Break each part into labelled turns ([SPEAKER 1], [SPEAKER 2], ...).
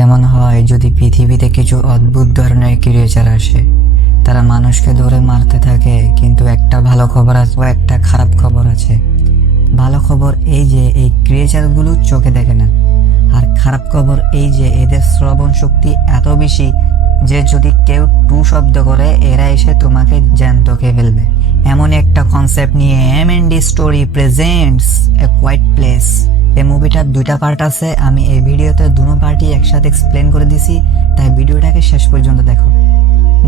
[SPEAKER 1] কেমন হয় যদি পৃথিবীতে কিছু অদ্ভুত ধরনের ক্রিয়েচার আসে? তারা মানুষকে ধরে মারতে থাকে, কিন্তু একটা ভালো খবর আছে ও একটা খারাপ খবর আছে। ভালো খবর এই যে এই ক্রিয়েচারগুলো চোখে দেখে না। আর খারাপ খবর এই যে এদের শ্রবণ শক্তি এত বেশি যে যদি কেউ টু শব্দ করে, এরা এসে তোমাকে জ্যান্ত খেয়ে ফেলবে। এমন একটা কনসেপ্ট নিয়ে M N D story presents a quiet place এই মুভিটার দুইটা পার্ট আছে। আমি এই ভিডিওতে দুটো পার্টই একসাথে এক্সপ্লেন করে দিছি। তাই ভিডিওটাকে শেষ পর্যন্ত দেখো।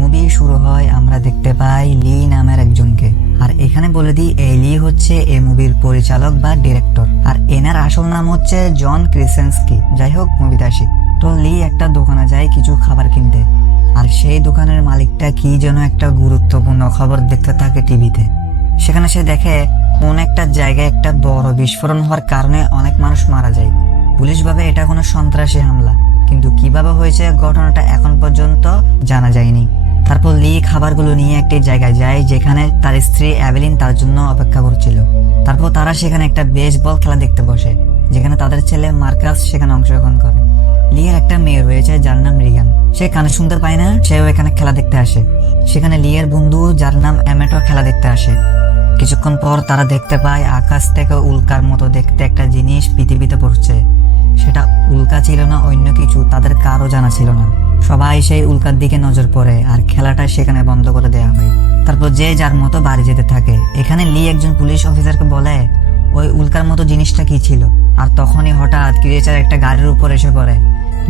[SPEAKER 1] মুভি শুরু হয়, আমরা দেখতে পাই লি নামের একজনকে। আর এখানে বলে দিই, এই লি হচ্ছে এই মুভির পরিচালক বা ডিরেক্টর আর এনার আসল নাম হচ্ছে জন ক্রিসেন্সকি। যাই হোক মুভিতে আসি। তো লি একটা দোকানে যায় কিছু খাবার কিনতে। আর সেই দোকানের মালিকটা কি যেন একটা গুরুত্বপূর্ণ খবর দেখতে থাকে টিভিতে। সেখানে সে দেখে কোন একটা জায়গায় একটা বড় বিস্ফোরণ হওয়ার কারণে অনেক মানুষ মারা যায়। পুলিশ ভাবে এটা কোনো সন্ত্রাসী হামলা। কিন্তু কীভাবে হয়েছে ঘটনাটা এখন পর্যন্ত জানা যায়নি। তারপর লি খাবারগুলো নিয়ে একটি জায়গায় যায় যেখানে তার স্ত্রী অ্যাভেলিন তার জন্য অপেক্ষা করছিল। তারপর তারা সেখানে একটা বেসবল খেলা দেখতে বসে, যেখানে তাদের ছেলে মার্কাস সেখানে অংশগ্রহণ করে। লিয়ের একটা মেয়ে রয়েছে, যার নাম রিগান। সে কানে শুনতে পায় না, সেও এখানে খেলা দেখতে আসে। সেখানে লিয়ের বন্ধু, যার নাম অ্যামেটো, খেলা দেখতে আসে। কিছুক্ষণ পর তারা দেখতে পায় আকাশ থেকে উল্কার মতো দেখতে একটা জিনিস পৃথিবীতে পড়ছে। সেটা উল্কা ছিল না, অন্য কিছু, তাদের কারও জানা ছিল না। সবাই সেই উল্কার দিকে নজর পড়ে আর খেলাটা সেখানে বন্ধ করে দেওয়া হয়। তারপর যে যার মতো বাড়ি যেতে থাকে। এখানে লি একজন পুলিশ অফিসারকে বলে, ওই উল্কার মতো জিনিসটা কি ছিল? আর তখনই হঠাৎ ক্রিয়েচার একটা গাড়ির উপর এসে পড়ে।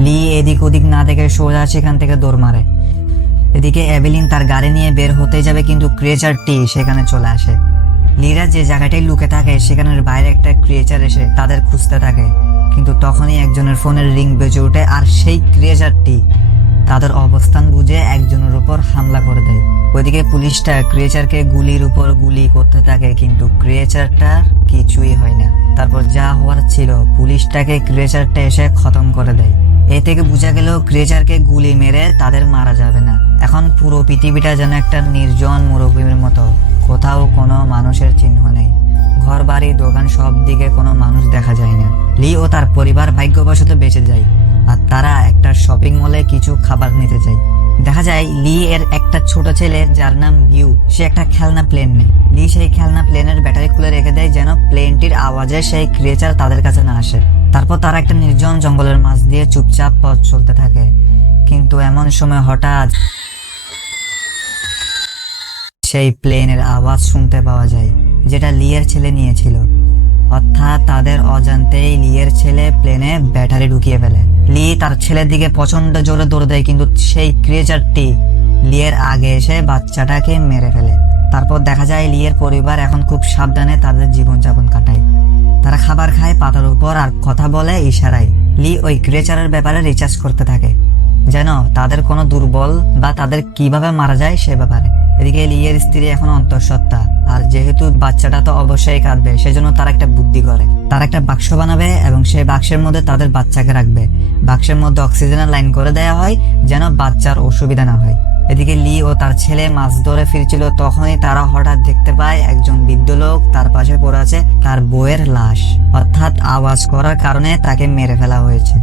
[SPEAKER 1] লি এদিক ওদিক না দেখে সোজা সেখান থেকে দৌড় মারে। এদিকে অ্যাবেলিন তার গাড়ি নিয়ে বের হতে যাবে, কিন্তু ক্রিয়েচারটি সেখানে চলে আসে। লিরা যে জায়গাটায় লুকে থাকে, সেখানের বাইরে একটা ক্রিয়েচার এসে তাদের খুঁজতে থাকে। কিন্তু তখনই একজনের ফোনের রিং বেজে ওঠে আর সেই ক্রিয়েচারটি তাদের অবস্থান বুঝে একজনের উপর হামলা করে দেয়। ওইদিকে পুলিশটা ক্রিয়েচারকে গুলির উপর গুলি করতে থাকে, কিন্তু ক্রিয়েচারটার কিছুই হয় না। তারপর যা হওয়ার ছিল, পুলিশটাকে ক্রিয়েচারটা এসে খতম করে দেয়। এ থেকে বোঝা গেল ক্রিয়েচারকে গুলি মেরে তাদের মারা যাবে না। এখন পুরো পৃথিবীটা যেন একটা নির্জন মরুভূমির মতো। কোথাও কোনো মানুষের চিহ্ন নেই। ঘর বাড়ি দোকান, সব দিকে কোনো মানুষ দেখা যায় না। লি ও তার পরিবার ভাগ্যবশত বেঁচে যায়, আর তারা একটা শপিং মলে কিছু খাবার নিতে যায়। দেখা যায় লি এর একটা ছোট ছেলে যার নাম লিউ, সে একটা খেলনা প্লেন নেই লি সেই খেলনা প্লেনের ব্যাটারি খুলে রেখে দেয় যেন প্লেনটির আওয়াজে সেই ক্রিয়েচার তাদের কাছে না আসে। তারপর তারা একটা নির্জন জঙ্গলের মাঝ দিয়ে চুপচাপ পথ চলতে থাকে। কিন্তু এমন সময় হঠাৎ সেই প্লেনের আওয়াজ শুনতে পাওয়া যায়, যেটা লিয়ের ছেলে নিয়েছিল। অর্থাৎ তাদের অজান্তেই লিয়ের ছেলে প্লেনে ব্যাটারি ঢুকিয়ে ফেলে। লি তার ছেলের দিকে প্রচণ্ড জোরে দৌড় দেয়, কিন্তু সেই ক্রিয়েচারটি লিয়ের আগে এসে বাচ্চাটাকে মেরে ফেলে। তারপর দেখা যায় লিয়ের পরিবার এখন খুব সাবধানে তাদের জীবনযাপন কাটায়। তারা খাবার খায়, পাতার উপর, আর কথা বলে ইশারায়। লি ওই ক্রিয়েচারের ব্যাপারে রিচার্জ করতে থাকে, যেন তাদের কোনো দুর্বল বা তাদের কীভাবে মারা যায় সে ব্যাপারে। এদিকে লিয়ের স্ত্রী এখন অন্তঃসত্ত্বা। আর যেহেতু বাচ্চাটা তো অবশ্যই কাঁদবে, সেজন্য তারা একটা বুদ্ধি করে। তারা একটা বাক্স বানাবে এবং সেই বাক্সের মধ্যে তাদের বাচ্চাকে রাখবে। বাক্সের মধ্যে অক্সিজেনের লাইন করে দেওয়া হয় যেন বাচ্চার অসুবিধা না হয়। এদিকে লি ও তার ছেলে মাছ ধরে ফিরছিল, তখনই তারা হঠাৎ দেখতে পায় একজন বৃদ্ধ লোক তার পাশে পড়ে আছে তার বউয়ের লাশ। অর্থাৎ আওয়াজ করার কারণে তাকে মেরে ফেলা হয়েছে।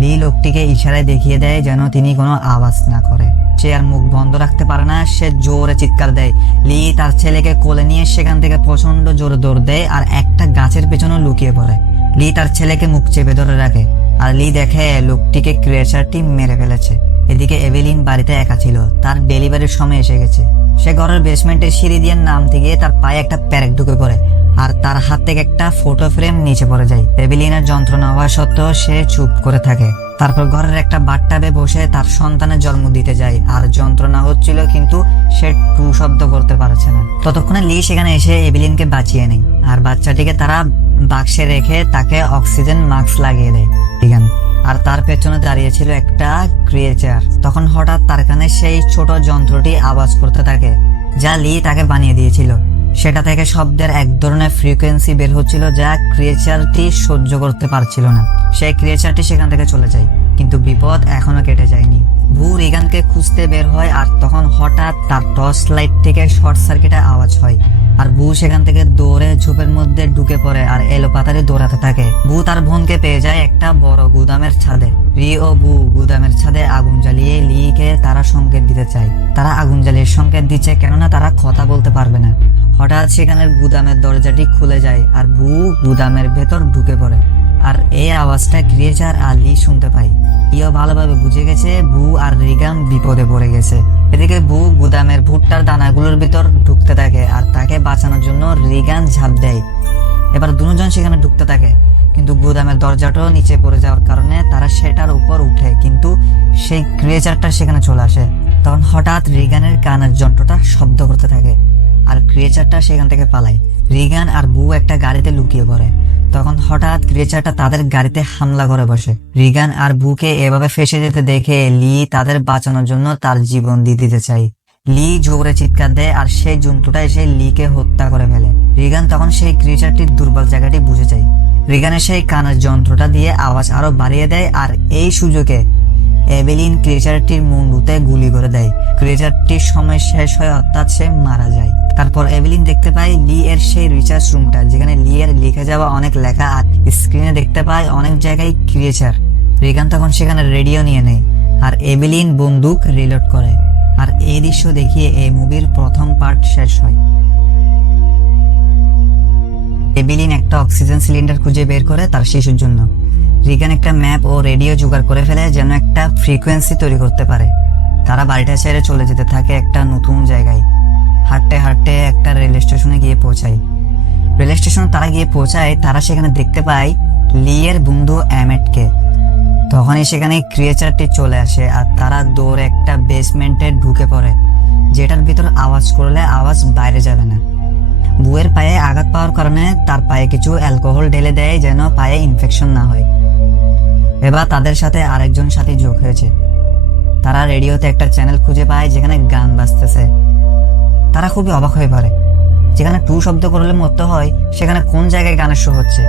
[SPEAKER 1] লি লোকটিকে ইশারায় দেখিয়ে দেয় যেন তিনি কোনো আওয়াজ না করে। সে আর মুখ বন্ধ রাখতে পারে না, সে জোরে চিৎকার দেয়। লি তার ছেলেকে কোলে নিয়ে সেখান থেকে প্রচণ্ড জোরে দৌড় দেয় আর একটা গাছের পেছনে লুকিয়ে পড়ে। লি তার ছেলেকে মুখ চেপে ধরে রাখে আর লি দেখে লোকটিকে ক্রিয়েচারটি মেরে ফেলেছে। এদিকে এভেলিন বাড়িতে একা ছিল, তার ডেলিভারির সময় এসে গেছে। সে ঘরের বেসমেন্টে সিঁড়ি দিয়ে নামতে গিয়ে তার পায়ে একটা প্যারেক ঢুকে পড়ে আর তার হাত থেকে একটা ফটো ফ্রেম নিচে পড়ে যায়। এভেলিনের যন্ত্রণা হওয়া সত্ত্বেও সে চুপ করে থাকে। তারপর ঘরের একটা বাট্টাবে বসে তার সন্তানের জন্ম দিতে যায়। আর যন্ত্রণা হচ্ছিল কিন্তু সে টু শব্দ করতে পারছে না। ততক্ষণে লি সেখানে এসে এভিলিনকে বাঁচিয়ে নেয়। আর বাচ্চাটিকে তারা বাক্সে রেখে তাকে অক্সিজেন মাস্ক লাগিয়ে দেয়। ঠিক আছে আর তার পেছনে দাঁড়িয়েছিল একটা ক্রিয়েচার তখন হঠাৎ তার কানে সেই ছোট যন্ত্রটি আওয়াজ করতে থাকে, যা লি তাকে বানিয়ে দিয়েছিল। সেটা থেকে শব্দের এক ধরনের ফ্রিকোয়েন্সি বের হচ্ছিল যা ক্রিয়েচারটি সহ্য করতে পারছিল না। সেই ক্রিয়েচারটি সেখান থেকে চলে যায়, কিন্তু বিপদ এখনও কেটে যায়নি। ভু রিগানকে খুঁজতে বের হয় আর তখন হঠাৎ তার টর্চ লাইট থেকে শর্ট সার্কিটের আওয়াজ হয়। আর বু সেখান থেকে দৌড়ে ঝোপের মধ্যে ঢুকে পড়ে আর এলো পাতারে দৌড়াতে থাকে। বু তার বোনকে পেয়ে যায় একটা বড় গুদামের ছাদে। রি ও বু গুদামের ছাদে আগুন জ্বালিয়ে লিকে তারা সংকেত দিতে চায়। তারা আগুন জ্বালিয়ে সংকেত দিচ্ছে কেননা তারা কথা বলতে পারবে না। হঠাৎ সেখানের গুদামের দরজাটি খুলে যায় আর বু গুদামের ভেতর ঢুকে পড়ে। আর এই আওয়াজটা ক্রিয়েচার আর লি শুনতে পাই। ইও ভালোভাবে বুঝে গেছে, বু আর রিগাম বিপদে পড়ে গেছে। এদিকে বু গুদামের ভুট্টার দানাগুলোর ভিতর ঢুকতে থাকে আর তাকে বাঁচানোর জন্য রিগান ঝাঁপ দেয়। এবার দুজন সেখানে ঢুকতে থাকে, কিন্তু গুদামের দরজাটাও নিচে পড়ে যাওয়ার কারণে তারা সেটার উপর উঠে, কিন্তু সেই ক্রিয়েচারটা সেখানে চলে আসে। তখন হঠাৎ রিগানের কানের যন্ত্রটা শব্দ করতে থাকে, আর ক্রিয়েচারটা সেখান থেকে পালায়। রিগান আর বু একটা গাড়িতে লুকিয়ে পড়ে। তখন হঠাৎ ক্রিয়েচারটা তাদের গাড়িতে হামলা করে বসে। রিগান আর বুকে এভাবে ফেসে যেতে দেখে লি তাদের বাঁচানোর জন্য তার জীবন দিয়ে দিতে চাই লি জোরে চিৎকার দেয় আর সেই জন্তুটা এসে লিকে হত্যা করে ফেলে। রিগান তখন সেই ক্রিয়েচারটির দুর্বল জায়গাটি বুঝে যায় রিগানের সেই কানের যন্ত্রটা দিয়ে আওয়াজ আরও বাড়িয়ে দেয় আর এই সুযোগে এবেলিন ক্রিয়েচারটির মুন্ডুতে গুলি করে দেয়। ক্রিয়েচারটির সময় শেষ হয় অর্থাৎ সে মারা যায়। তারপর এবেলিন দেখতে পায় লি এর সেই রিচার্জ রুমটা, যেখানে লি এর লিখে যাওয়া অনেক লেখা আর স্ক্রিনে দেখতে পায় অনেক জায়গায় ক্রিয়েচার রিগান তখন সেখানে রেডিও নিয়ে নেয় আর এবেলিন বন্দুক রিলোড করে। আর এই দৃশ্য দেখিয়ে এই মুভির প্রথম পার্ট শেষ হয়। এবেলিন একটা অক্সিজেন সিলিন্ডার খুঁজে বের করে তার শিশুর জন্য। রিগান একটা ম্যাপ ও রেডিও জোগাড় করে ফেলে যেন একটা ফ্রিকোয়েন্সি তৈরি করতে পারে। তারা বাড়িটা ছেড়ে চলে যেতে থাকে একটা নতুন জায়গায়। হাঁটতে হাঁটতে একটা রেল স্টেশনে গিয়ে পৌঁছায়। রেল স্টেশনে তারা গিয়ে পৌঁছায়, তারা সেখানে দেখতে পায় লিয়ের বন্ধু অ্যামেটকে তখনই সেখানে ক্রিয়েচারটি চলে আসে আর তারা দৌড়ে একটা বেসমেন্টে ঢুকে পড়ে, যেটার ভিতর আওয়াজ করলে আওয়াজ বাইরে যাবে না। বুয়ের পায়ে আঘাত পাওয়ার কারণে তার পায়ে কিছু অ্যালকোহল ঢেলে দেয় যেন পায়ে ইনফেকশন না হয়। এবার তাদের সাথে আরেকজন সাথী যোগ হয়েছে। তারা রেডিওতে একটা চ্যানেল খুঁজে পায় যেখানে গান বাজতেছে। তারা খুবই অবাক হয়ে পড়ে। যেখানে টু শব্দ করলে মতো হয়, সেখানে কোন জায়গায় গানের শো হচ্ছে?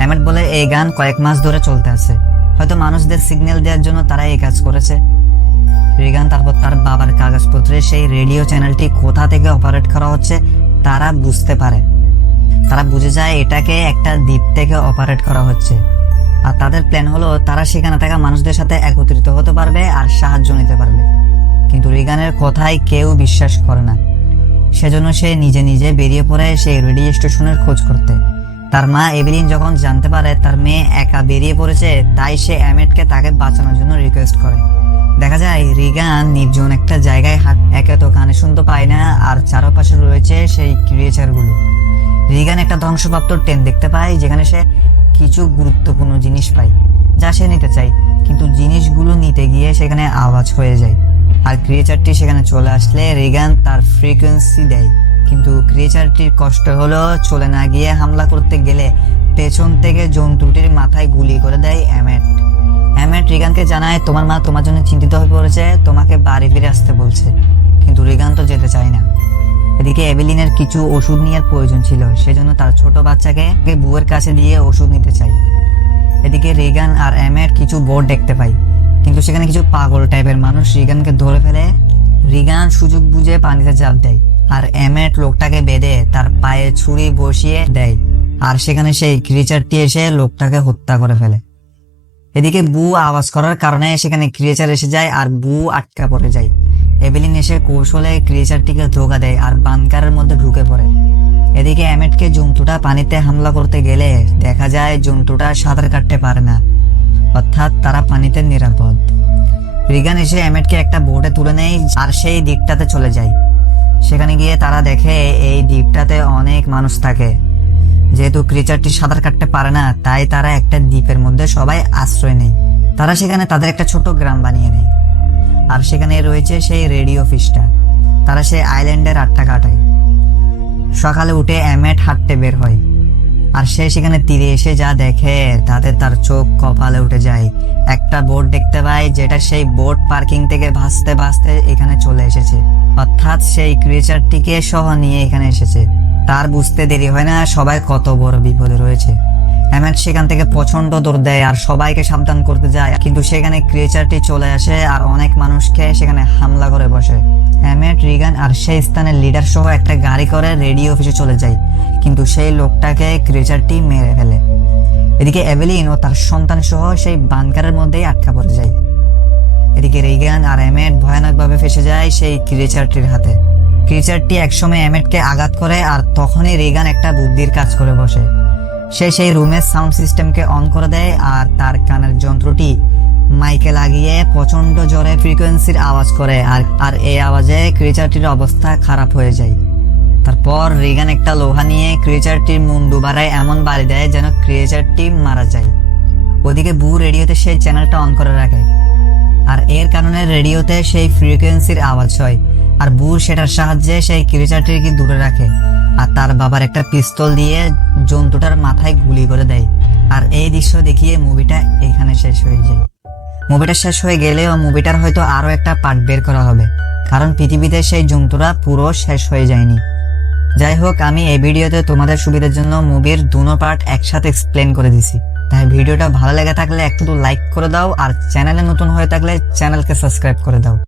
[SPEAKER 1] এমেট বলে এই গান কয়েক মাস ধরে চলতে আছে। হয়তো মানুষদের সিগন্যাল দেওয়ার জন্য তারা এই কাজ করেছে। রিগান তারপর তার বাবার কাগজপত্রে সেই রেডিও চ্যানেলটি কোথা থেকে অপারেট করা হচ্ছে, তারা বুঝতে পারে। তারা বুঝে যায় এটাকে একটা দ্বীপ থেকে অপারেট করা হচ্ছে। আর তাদের প্ল্যান হলো তারা সেখানে থাকা মানুষদের সাথে একত্রিত হতে পারবে আর সাহায্য নিতে পারবে। কিন্তু রিগানের কথাই কেউ বিশ্বাস করে না। সেজন্য সে নিজে নিজে বেরিয়ে পড়ে সেই রেডিও স্টেশনের খোঁজ করতে। তার মা এভেলিন যখন জানতে পারে তার মেয়ে একা বেরিয়ে পড়েছে, তাই সে অ্যামেটকে তাকে বাঁচানোর জন্য রিকোয়েস্ট করে। দেখা যায় রিগান নির্জন একটা জায়গায় হাত একে তো কানে শুনতে পায় না, আর চারপাশে রয়েছে সেই ক্রিয়েচারগুলো রিগান একটা ধ্বংসপ্রাপ্ত ট্রেন দেখতে পায়, যেখানে সে কিছু গুরুত্বপূর্ণ জিনিস পাই, যা সে নিতে চায়। কিন্তু জিনিসগুলো নিতে গিয়ে সেখানে আওয়াজ হয়ে যায়। আর ক্রিয়েচারটি সেখানে চলে আসলে রিগান তার ফ্রিকোয়েন্সি দেয়। কিন্তু ক্রিয়েচারটির কষ্ট হলো চলে না গিয়ে হামলা করতে গেলে পেছন থেকে জন্তুটির মাথায় গুলি করে দেয় অ্যামেট অ্যামেট রিগানকে জানায়, তোমার মা তোমার জন্য চিন্তিত হয়ে পড়েছে, তোমাকে বাড়ি ফিরে আসতে বলছে। কিন্তু রিগান তো যেতে চায় না। এদিকে এভেলিনের কিছু ওষুধ নেওয়ার প্রয়োজন ছিল, সেজন্য তার ছোট বাচ্চাকে বুয়ের কাছে দিয়ে ওষুধ নিতে চাই। এদিকে রিগান আর অ্যামেট কিছু বোর্ড দেখতে পাই, কিন্তু সেখানে কিছু পাগল টাইপের মানুষ রিগানকে ধরে ফেলে। রিগান সুযোগ বুঝে পানিতে জাপ দেয় আর এমেট লোকটাকে বেঁধে তার পায়ে ছুরি বসিয়ে দেয়, আর সেখানে সেই ক্রিয়েচারটি এসে লোকটাকে হত্যা করে ফেলে। এদিকে বু আওয়াজ করার কারণে সেখানে ক্রিয়েচার এসে যায় আর বু আটকা পড়ে যায়। এবেলিন এসে কৌশলে ক্রিয়েচারটিকে ধোকা দেয় আর বানকারের মধ্যে ঢুকে পড়ে। এদিকে অ্যামেটকে জন্তুটা পানিতে হামলা করতে গেলে দেখা যায় জন্তুটা সাঁতার কাটতে পারে না। অর্থাৎ তারা পানিতে নিরাপদ। রিগান এসে অ্যামেটকে একটা বোটে তুলে নেয় আর সেই দিকটাতে চলে যায়। সেখানে গিয়ে তারা দেখে এই দ্বীপটাতে অনেক মানুষ থাকে। যেহেতু ক্রিচারটি সাঁতার কাটতে পারে না, তাই তারা একটা দ্বীপের মধ্যে সবাই আশ্রয় নেয়। তারা সেখানে তাদের একটা ছোট গ্রাম বানিয়ে নেয়। আর সেখানে রয়েছে সেই রেডিও অফিসটা তারা সেই আইল্যান্ডের আটটা কাটায়। সকালে উঠে অ্যামেট হাঁটতে বের হয়। আর সে সেখানে তীরে এসে যা দেখে, তাতে তার চোখ কপালে উঠে যায়। একটা বোট দেখতে পায়, যেটা সেই বোট পার্কিং থেকে ভাসতে ভাসতে এখানে চলে এসেছে। অর্থাৎ সেই ক্রিয়েচারটিকে সহ নিয়ে এখানে এসেছে। তার বুঝতে দেরি হয় না, সবাই কত বড় বিপদে রয়েছে। অ্যামেট সেখান থেকে প্রচণ্ড দৌড় দেয় আর সবাইকে সাবধান করতে যায়। কিন্তু সেখানে ক্রিয়েচারটি চলে আসে আর অনেক মানুষকে সেখানে হামলা করে বসে। অ্যামেট রিগান আর সেই স্থানের লিডার সহ একটা গাড়ি করে রেডিও অফিসে চলে যায়। কিন্তু সেই লোকটাকে ক্রিচারটি মেরে ফেলে। এদিকে এভেলিন ও তার সন্তান সহ সেই বানকারের মধ্যেই আটকা পড়ে যায়। এদিকে রিগান আর এমেট ভয়ানকভাবে ফেসে যায় সেই ক্রিচারটির হাতে। ক্রিচারটি একসময় এমেটকে আঘাত করে আর তখনই রিগান একটা বুদ্ধির কাজ করে বসে। সে সেই রুমের সাউন্ড সিস্টেমকে অন করে দেয় আর তার কানের যন্ত্রটি মাইকে লাগিয়ে প্রচণ্ড জোরে ফ্রিকোয়েন্সির আওয়াজ করে আর আর এই আওয়াজে ক্রিচারটির অবস্থা খারাপ হয়ে যায়। তারপর রিগান একটা লোহা নিয়ে ক্রিচারটির মুন্ডু বাড়ায় এমন বাড়ি দেয় যেন ক্রিচারটি মারা যায়। ওদিকে বু রেডিওতে সেই চ্যানেলটা অন করে রাখে। আর এর কারণে রেডিওতে সেই ফ্রিকোয়েন্সির আওয়াজ হয়। আর বু সেটার সাহায্যে সেই ক্রিচারটিকে দূরে রাখে। আর তার বাবার একটা পিস্তল দিয়ে জন্তুটার মাথায় গুলি করে দেয়। আর এই দৃশ্য দেখিয়ে মুভিটা এখানে শেষ হয়ে যায়। মুভিটা শেষ হয়ে গেলেও মুভিটার হয়তো আরও একটা পার্ট বের করা হবে। কারণ পৃথিবীতে সেই জন্তুরা পুরো শেষ হয়ে যায়নি। যাই হোক, আমি এই ভিডিওতে তোমাদের সুবিধার জন্য মুভির দুনো পার্ট একসাথে এক্সপ্লেন করে দিছি। তাই ভিডিওটা ভালো লেগে থাকলে একটু লাইক করে দাও, আর চ্যানেলে নতুন হয়ে থাকলে চ্যানেলকে সাবস্ক্রাইব করে দাও।